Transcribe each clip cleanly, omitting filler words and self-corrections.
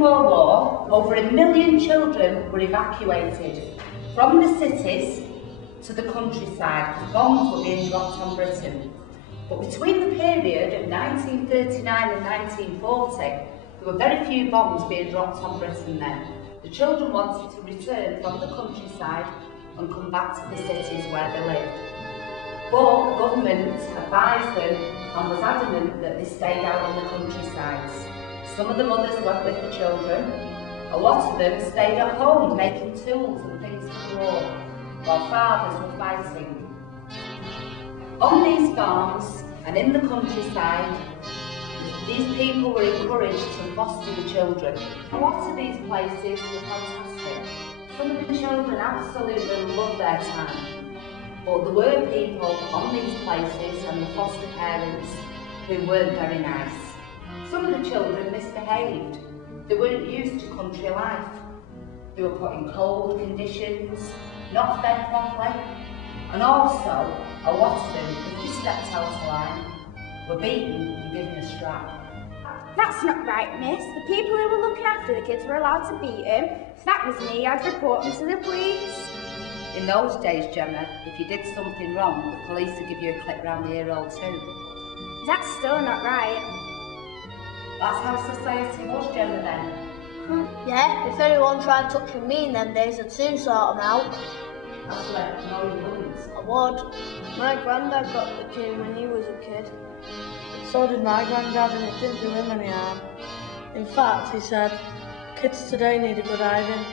Second World War, over 1 million children were evacuated from the cities to the countryside because bombs were being dropped on Britain. But between the period of 1939 and 1940, there were very few bombs being dropped on Britain then. The children wanted to return from the countryside and come back to the cities where they lived. But the government advised them and was adamant that they stayed out in the countrysides. Some of the mothers went with the children. A lot of them stayed at home making tools and things for the war, while fathers were fighting. On these farms and in the countryside, these people were encouraged to foster the children. A lot of these places were fantastic. Some of the children absolutely loved their time. But there were people on these places and the foster parents who weren't very nice. Some of the children misbehaved. They weren't used to country life. They were put in cold conditions, not fed properly, and also, a lot of them, if they stepped out of line, were beaten and given a strap. That's not right, miss. The people who were looking after the kids were allowed to beat them. If that was me, I'd report them to the police. In those days, Gemma, if you did something wrong, the police would give you a clip round the ear hole too. That's still not right. That's how society was, Gemma, then. Yeah, if anyone tried touching me in them days, I'd soon sort them out. Actually, no, you wouldn't. I would. My granddad got the cane when he was a kid. So did my granddad, and it didn't do him any harm. In fact, he said, kids today need a good hiding.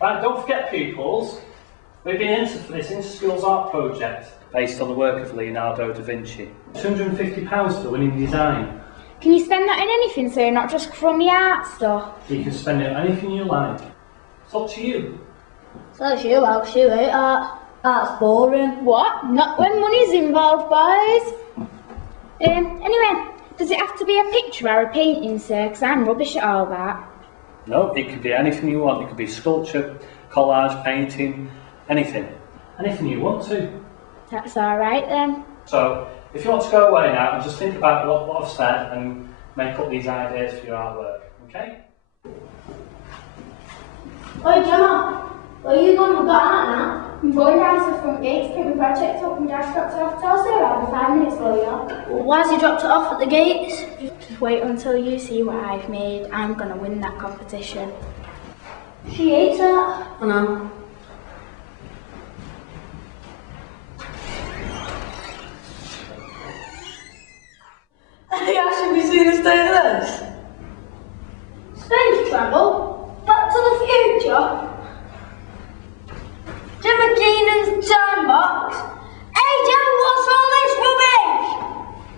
Right, don't forget pupils, we've been entered for this Inter-Schools Art Project based on the work of Leonardo da Vinci. £250 for winning design. Can you spend that in anything, so not just crummy art stuff? You can spend it on anything you like. It's up to you. Says you, Alex, you hate art. Art's boring. What? Not when money's involved, boys. Anyway, does it have to be a picture or a painting, sir? Because I'm rubbish at all that. No, it could be anything you want. It could be sculpture, collage, painting, anything. Anything you want to. That's all right then. So, if you want to go away now and just think about what I've said and make up these ideas for your artwork, okay? Oi, Gemma, where are you going with that art now? I'm going down to the front gate to pick my project up and Dash dropped it off. Tell us around in 5 minutes, will you? Well, why has he dropped it off at the gates? Just wait until you see what I've made. I'm going to win that competition. She hates it. I know. Have you actually seen the state of this? Space travel? Back to the future? Gemma Keenan's time box? Hey Gemma, what's all this rubbish?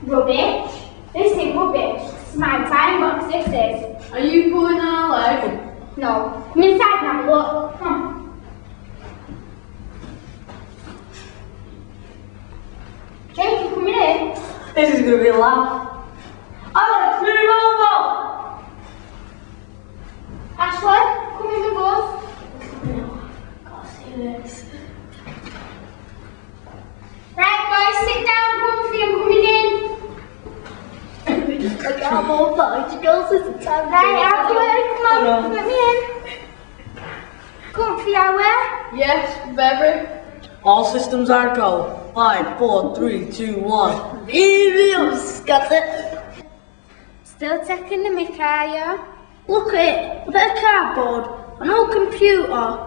Rubbish? This ain't rubbish. This is my time box, this is. Are you pulling our leg? No. Come inside and have a look. Come. Jake, you coming in? This is going to be a laugh. Alex, move over! Ashley, come in with us. Gotta see this. Right, boys, sit down, comfy, I'm coming in. I got more bicycles at the time. Right, Ashley, come on, let me in. Comfy, are we? Yes, baby. All systems are go. 5, 4, 3, 2, 1. Idiots, got it. Still taking the mic, are you? Look at it, a bit of cardboard, an old computer.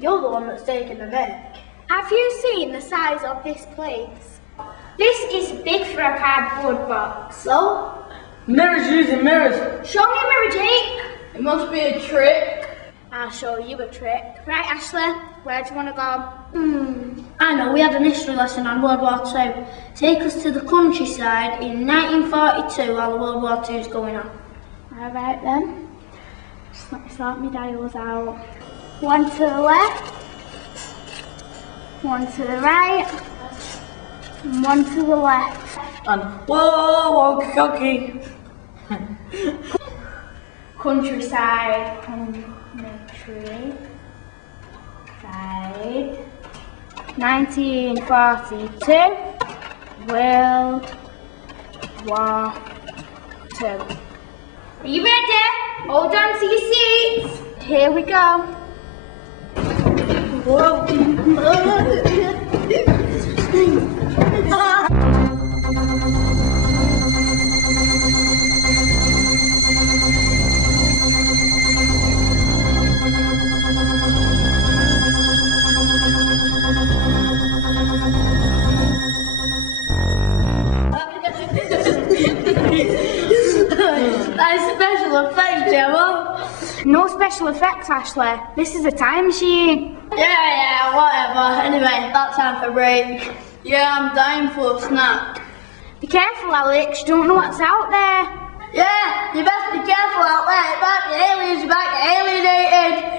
You're the one that's taking the mic. Have you seen the size of this place? This is big for a cardboard box. So? Mirrors using mirrors. Show me a mirror, Jake. It must be a trick. I'll show you a trick. Right, Ashley, where do you want to go? I know, we had an history lesson on World War II. Take us to the countryside in 1942 while the World War II is going on. All right then. Just let me sort my dials out. One to the left, one to the right, and one to the left. And whoa, wonky. Countryside, side. 1942, World War II. Are you ready? Hold on to your seats. Here we go. Nice special effect, Gemma. No special effects, Ashley. This is a time machine. Yeah, whatever. Anyway, that's time for break. Yeah, I'm dying for a snack. Be careful, Alex. You don't know what's out there. Yeah, you best be careful out there. It might be aliens, you might get alienated.